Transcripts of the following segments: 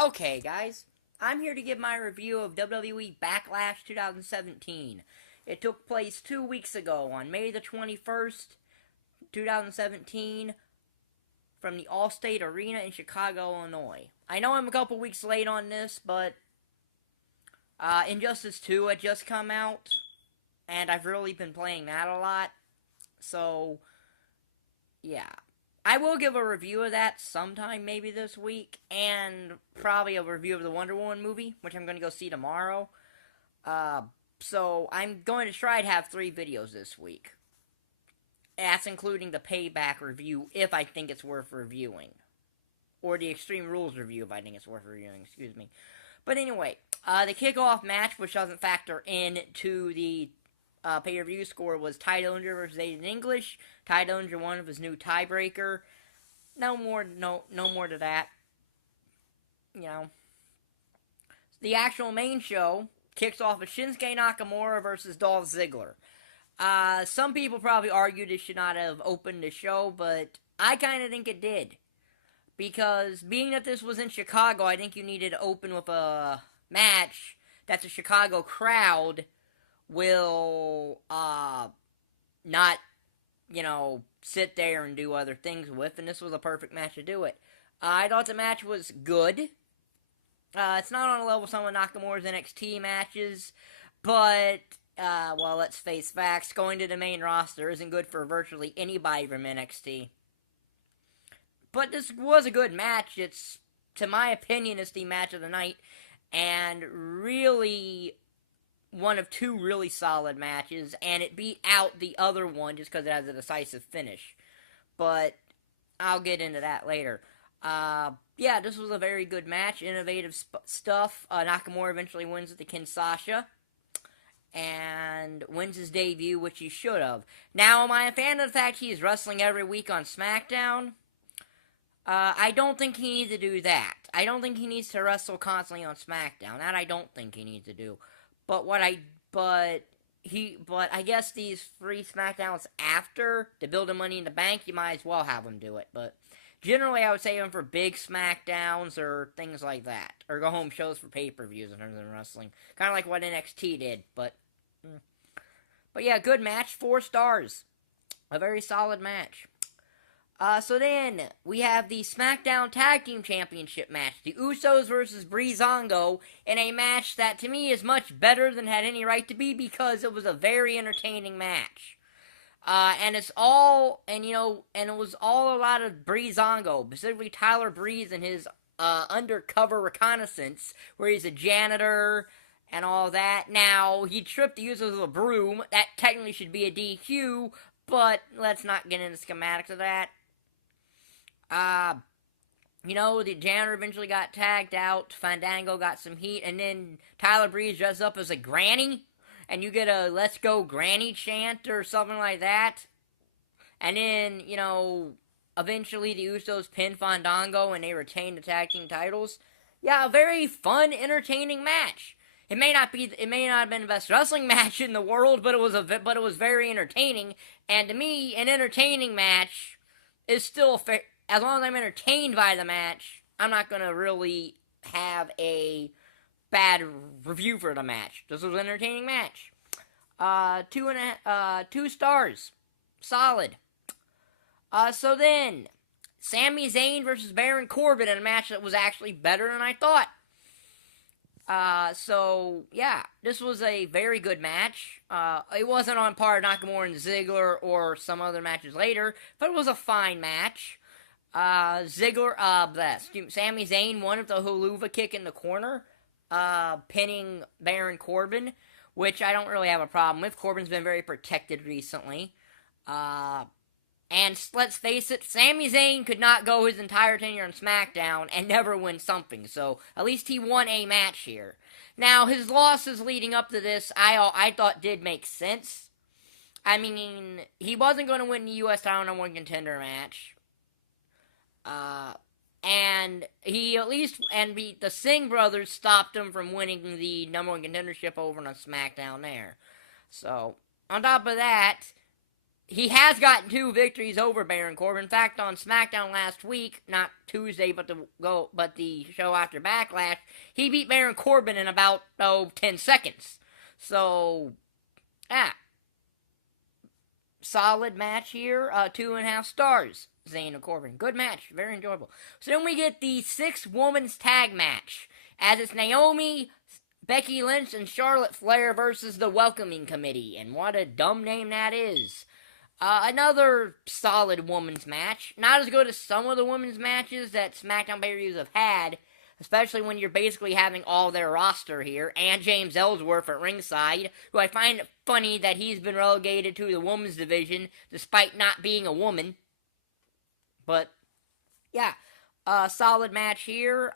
Okay, guys, I'm here to give my review of WWE Backlash 2017. It took place 2 weeks ago on May the 21st, 2017, from the Allstate Arena in Chicago, Illinois. I know I'm a couple weeks late on this, but Injustice 2 had just come out, and I've really been playing that a lot, so yeah. I will give a review of that sometime maybe this week, and probably a review of the Wonder Woman movie, which I'm going to go see tomorrow. So I'm going to try to have 3 videos this week. That's including the Payback review, if I think it's worth reviewing. Or the Extreme Rules review, if I think it's worth reviewing, excuse me. But anyway, the kickoff match, which doesn't factor into the pay-per-view score, was Ty Dillinger versus Aiden English. Ty Dillinger won of his new tiebreaker. No more to that. You know. The actual main show kicks off with Shinsuke Nakamura versus Dolph Ziggler. Some people probably argued it should not have opened the show, but I kind of think it did. Because being that this was in Chicago, I think you needed to open with a match that the Chicago crowd will not, sit there and do other things with, and this was a perfect match to do it. I thought the match was good. It's not on a level with some of Nakamura's NXT matches, but, well, let's face facts, going to the main roster isn't good for virtually anybody from NXT. But this was a good match. It's, to my opinion, it's the match of the night, and really one of 2 really solid matches, and it beat out the other one just because it has a decisive finish. But I'll get into that later. Yeah, this was a very good match, innovative stuff. Nakamura eventually wins with the Kinshasa, and wins his debut, which he should have. Now, am I a fan of the fact he's wrestling every week on SmackDown? I don't think he needs to do that. I don't think he needs to wrestle constantly on SmackDown. That I don't think he needs to do. But I guess these 3 SmackDowns after, to build the Money in the Bank, you might as well have him do it. But generally, I would save him for big SmackDowns or things like that. Or go home shows for pay-per-views in terms of wrestling. Kind of like what NXT did, but yeah, good match, 4 stars. A very solid match. So then, we have the SmackDown Tag Team Championship match. The Usos versus Breezango in a match that, to me, is much better than had any right to be because it was a very entertaining match. And it was all a lot of Breezango, specifically Tyler Breeze and his, undercover reconnaissance, where he's a janitor and all that. Now, he tripped the Usos with a broom. That technically should be a DQ, but let's not get into schematics of that. The janitor eventually got tagged out, Fandango got some heat, and then Tyler Breeze dressed up as a granny, and you get a "Let's Go Granny" chant or something like that. And then, eventually the Usos pin Fandango and they retain the tag team titles. Yeah, a very fun, entertaining match. It may not have been the best wrestling match in the world, but it was very entertaining. And to me, an entertaining match is still fair. As long as I'm entertained by the match, I'm not going to really have a bad review for the match. This was an entertaining match. 2 stars. Solid. So then, Sami Zayn versus Baron Corbin in a match that was actually better than I thought. Yeah, this was a very good match. It wasn't on par with Nakamura and Ziggler or some other matches later, but it was a fine match. Sami Zayn won with the Huluva kick in the corner, pinning Baron Corbin, which I don't really have a problem with. Corbin's been very protected recently. And let's face it, Sami Zayn could not go his entire tenure on SmackDown and never win something, so at least he won a match here. Now, his losses leading up to this, I thought did make sense. I mean, he wasn't going to win the U.S. title number 1 contender match. And the Singh brothers stopped him from winning the number 1 contendership over on SmackDown there. So, on top of that, he has gotten 2 victories over Baron Corbin. In fact, on SmackDown last week, not Tuesday, but the show after Backlash, he beat Baron Corbin in about 10 seconds. So, solid match here. 2.5 stars. Zayn and Corbin. Good match. Very enjoyable. So then we get the 6-women's tag match, as it's Naomi, Becky Lynch, and Charlotte Flair versus the Welcoming Committee. And what a dumb name that is. Another solid women's match. Not as good as some of the women's matches that SmackDown pay-per-views have had, especially when you're basically having all their roster here, and James Ellsworth at ringside, who I find it funny that he's been relegated to the women's division, despite not being a woman. But, yeah, solid match here.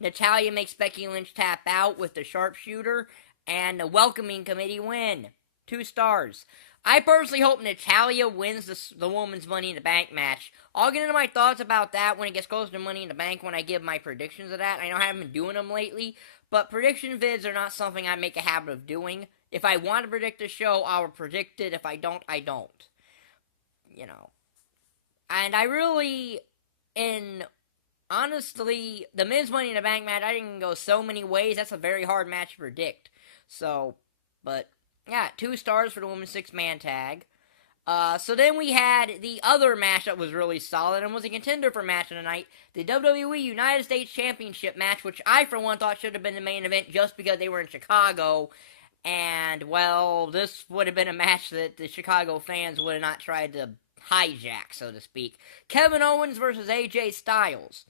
Natalya makes Becky Lynch tap out with the sharpshooter, and the Welcoming Committee win. 2 stars. I personally hope Natalya wins the Women's Money in the Bank match. I'll get into my thoughts about that when it gets closer to Money in the Bank, when I give my predictions of that. I know I haven't been doing them lately, but prediction vids are not something I make a habit of doing. If I want to predict a show, I will predict it. If I don't, I don't. You know. And I really, honestly, the Men's Money in the Bank match, I didn't go so many ways. That's a very hard match to predict. So, but, yeah, 2 stars for the Women's 6-man tag. So then we had the other match that was really solid and was a contender for match of the night. The WWE United States Championship match, which I, for one, thought should have been the main event just because they were in Chicago. And, well, this would have been a match that the Chicago fans would have not tried to hijack, so to speak. Kevin Owens versus AJ Styles.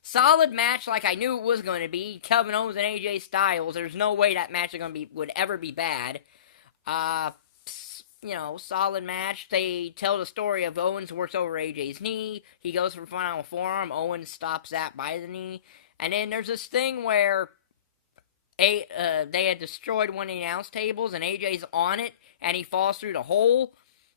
Solid match like I knew it was going to be. Kevin Owens and AJ Styles. There's no way that match would ever be bad. Solid match. They tell the story of Owens works over AJ's knee. He goes for front on a forearm. Owens stops that by the knee. And then there's this thing where they had destroyed one of the announce tables, and AJ's on it, and he falls through the hole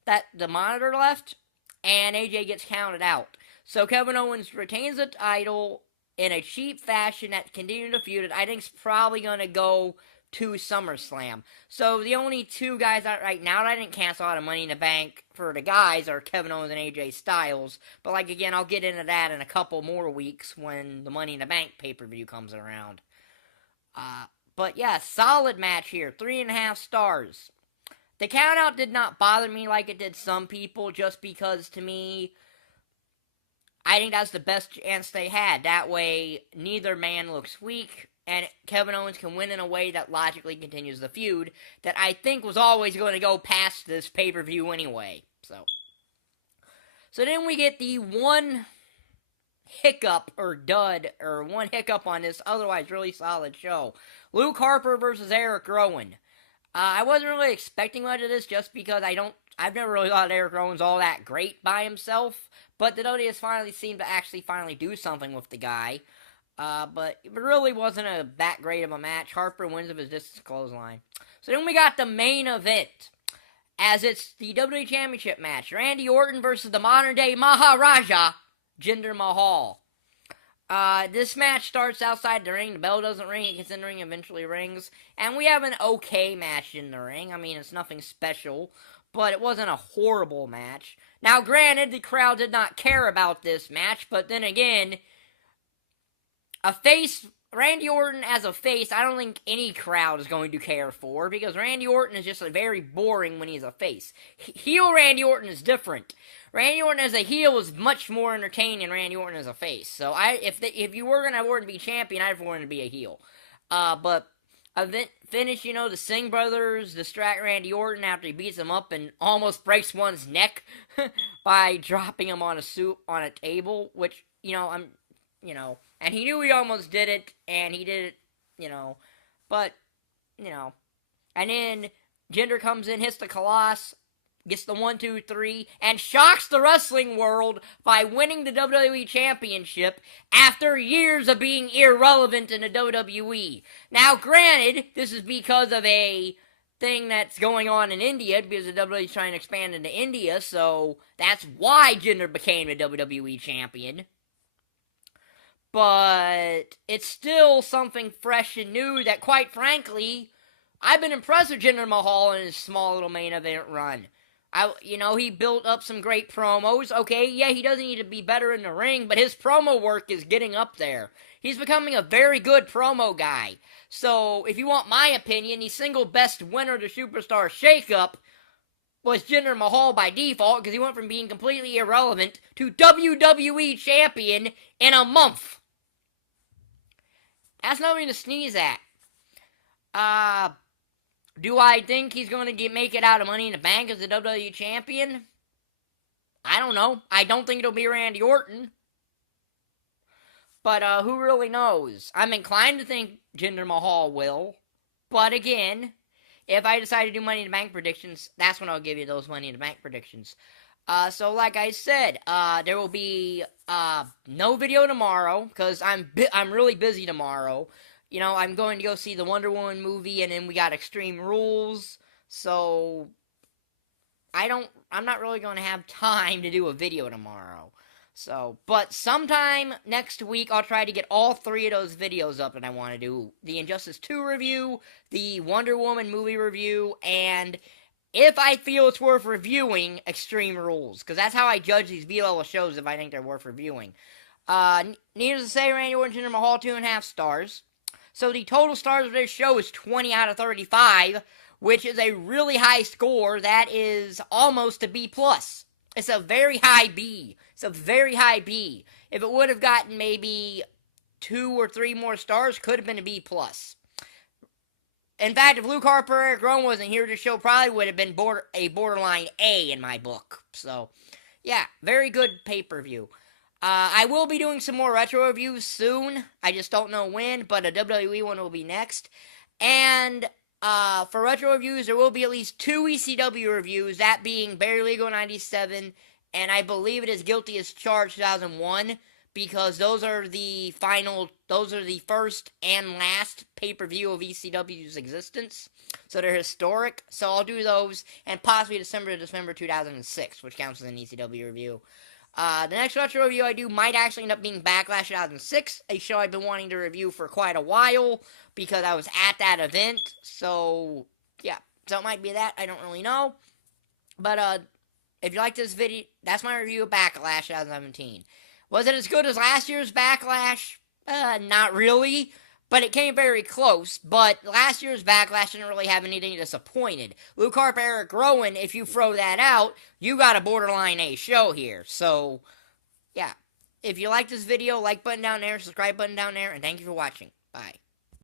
that the monitor left, and AJ gets counted out. So Kevin Owens retains the title in a cheap fashion that continued to feud. I think it's probably going to go to SummerSlam. So the only 2 guys out right now that I didn't cancel out of Money in the Bank for the guys are Kevin Owens and AJ Styles. But again, I'll get into that in a couple more weeks when the Money in the Bank pay-per-view comes around. But yeah, solid match here. 3.5 stars. The countout did not bother me like it did some people, just because, to me, I think that's the best chance they had. That way, neither man looks weak, and Kevin Owens can win in a way that logically continues the feud, that I think was always going to go past this pay-per-view anyway. So then we get the one hiccup, or dud, or one hiccup on this otherwise really solid show. Luke Harper versus Erick Rowan. I wasn't really expecting much of this just because I've never really thought Erick Rowan's all that great by himself, but the WWE has finally seemed to finally do something with the guy. But it really wasn't that great of a match. Harper wins with his distance clothesline. So then we got the main event, as it's the WWE Championship match. Randy Orton versus the modern-day Majarajha, Jinder Mahal. This match starts outside the ring. The bell doesn't ring. It gets in the ring, eventually rings. And we have an okay match in the ring. I mean, it's nothing special, but it wasn't a horrible match. Now, granted, the crowd did not care about this match, but then again, Randy Orton as a face, I don't think any crowd is going to care for, because Randy Orton is just very boring when he's a face. Heel Randy Orton is different. Randy Orton as a heel is much more entertaining than Randy Orton as a face. So if you were going to have Orton be champion, I'd want him to be a heel. But finish, the Singh brothers distract Randy Orton after he beats him up and almost breaks one's neck by dropping him on a table, which, and he knew he almost did it, and he did it, but, and then Jinder comes in, hits the Colossus, gets the 1, 2, 3, and shocks the wrestling world by winning the WWE Championship after years of being irrelevant in the WWE. Now, granted, this is because of a thing that's going on in India, because the WWE is trying to expand into India, so that's why Jinder became the WWE Champion. But it's still something fresh and new that, quite frankly, I've been impressed with Jinder Mahal in his small little main event run. He built up some great promos. Okay, yeah, he doesn't need to be better in the ring, but his promo work is getting up there. He's becoming a very good promo guy. So, if you want my opinion, the single best winner of the Superstar Shakeup was Jinder Mahal by default, because he went from being completely irrelevant to WWE Champion in a month. That's nothing to sneeze at. Do I think he's going to make it out of Money in the Bank as the WWE Champion? I don't know. I don't think it'll be Randy Orton. But who really knows? I'm inclined to think Jinder Mahal will. But again, if I decide to do Money in the Bank predictions, that's when I'll give you those Money in the Bank predictions. So like I said, there will be no video tomorrow because I'm really busy tomorrow. I'm going to go see the Wonder Woman movie, and then we got Extreme Rules. So I'm not really going to have time to do a video tomorrow. But sometime next week, I'll try to get all 3 of those videos up that I want to do. The Injustice 2 review, the Wonder Woman movie review, and if I feel it's worth reviewing, Extreme Rules. Because that's how I judge these V-level shows, if I think they're worth reviewing. Needless to say, Randy Orton, Jinder Mahal, 2.5 stars. So the total stars of this show is 20 out of 35, which is a really high score. That is almost a B+. It's a very high B. It's a very high B. If it would have gotten maybe 2 or 3 more stars, could have been a B+. In fact, if Luke Harper, Erick Rowan wasn't here, this show probably would have been a borderline A in my book. So, yeah, very good pay-per-view. I will be doing some more retro reviews soon. I just don't know when, but a WWE one will be next. And for retro reviews, there will be at least 2 ECW reviews, that being Barry Legal 97, and I believe it is Guilty as Charged 2001, because those are the first and last pay-per-view of ECW's existence. So they're historic. So I'll do those, and possibly December to December 2006, which counts as an ECW review. The next retro review I do might actually end up being Backlash 2006, a show I've been wanting to review for quite a while, because I was at that event, so, yeah. So it might be that, I don't really know. But, if you like this video, that's my review of Backlash 2017. Was it as good as last year's Backlash? Not really. But it came very close. But last year's Backlash didn't really have anything disappointed. Luke Harper, Erick Rowan, if you throw that out, you got a borderline A show here. So, yeah. If you like this video, like button down there, subscribe button down there, and thank you for watching. Bye.